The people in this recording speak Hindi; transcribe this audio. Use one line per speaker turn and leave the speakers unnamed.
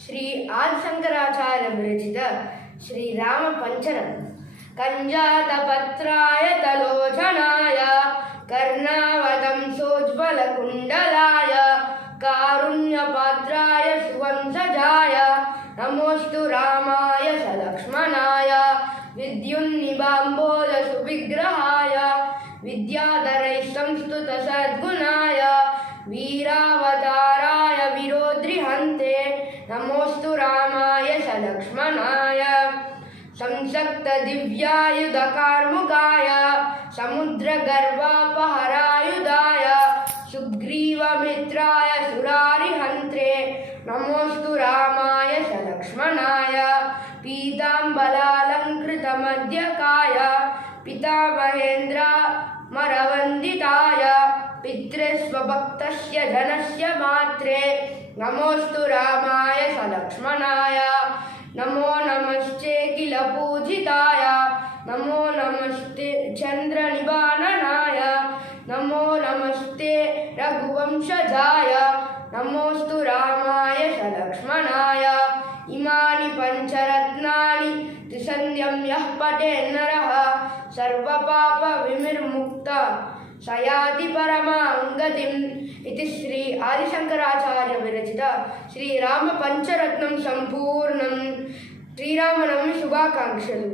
ಶ್ರೀ ಆದಿಶಂಕರಾಚಾರ್ಯ ವಿರಚಿತ ಶ್ರೀರಾಮ ಪಂಚನ ಕಂಜಾತ ಪತ್ರಾಯ ತಲೋಚನಾಯ ಕರ್ಣಾವತಂ ಸೋಜ್ವಲ ಕುಂಡಲಾಯ ಕಾರುಣ್ಯ ಪಾತ್ರಾಯ ಸುವಂಸಜಾಯ ನಮೋಸ್ತು ರಾಮಾಯ ಸಲಕ್ಷ್ಮಣಾಯ ವಿದ್ಯುನ್ನಿಬಾಂಬೋಧ ಸುವಿಗ್ರಹಾಯ ವಿದ್ಯಾಧರೈ ಸಂಸ್ತುತ ಸದ್ಗುಣಾಯ ವೀರಾ नमोऽस्तु रामाय सलक्ष्मणाय संसक्तदिव्यायुधकार्मुकाय समुद्रगर्वापहरायुधाय सुग्रीवमित्राय सुरारिहन्त्रे नमोऽस्तु रामाय पिता महेन्द्र पितामहेन्द्रामरवन्दिताय मित्रे स्वभक्तस्य जनस्य मात्रे। नमोस्तु रामाय सलक्ष्मणाय। नमो नमस्ते किल पूजिताय। नमो नमस्ते चंद्र चन्द्रनिवाननाय नमो नमस्ते रघुवंशजाय। नमोस्तु रामाय सलक्ष्मणाय। इमानि पञ्चरत्नानि त्रिसन्ध्यं यः पठेन्नरः सर्वपापविमिर्मुक्तः सयाति परमा సయాతి ఇది శ్రీ ఆదిశంకరాచార్య విరచిత శ్రీరామ పంచరత్నం సంపూర్ణం శ్రీరామనవమి శుభాకాంక్షలు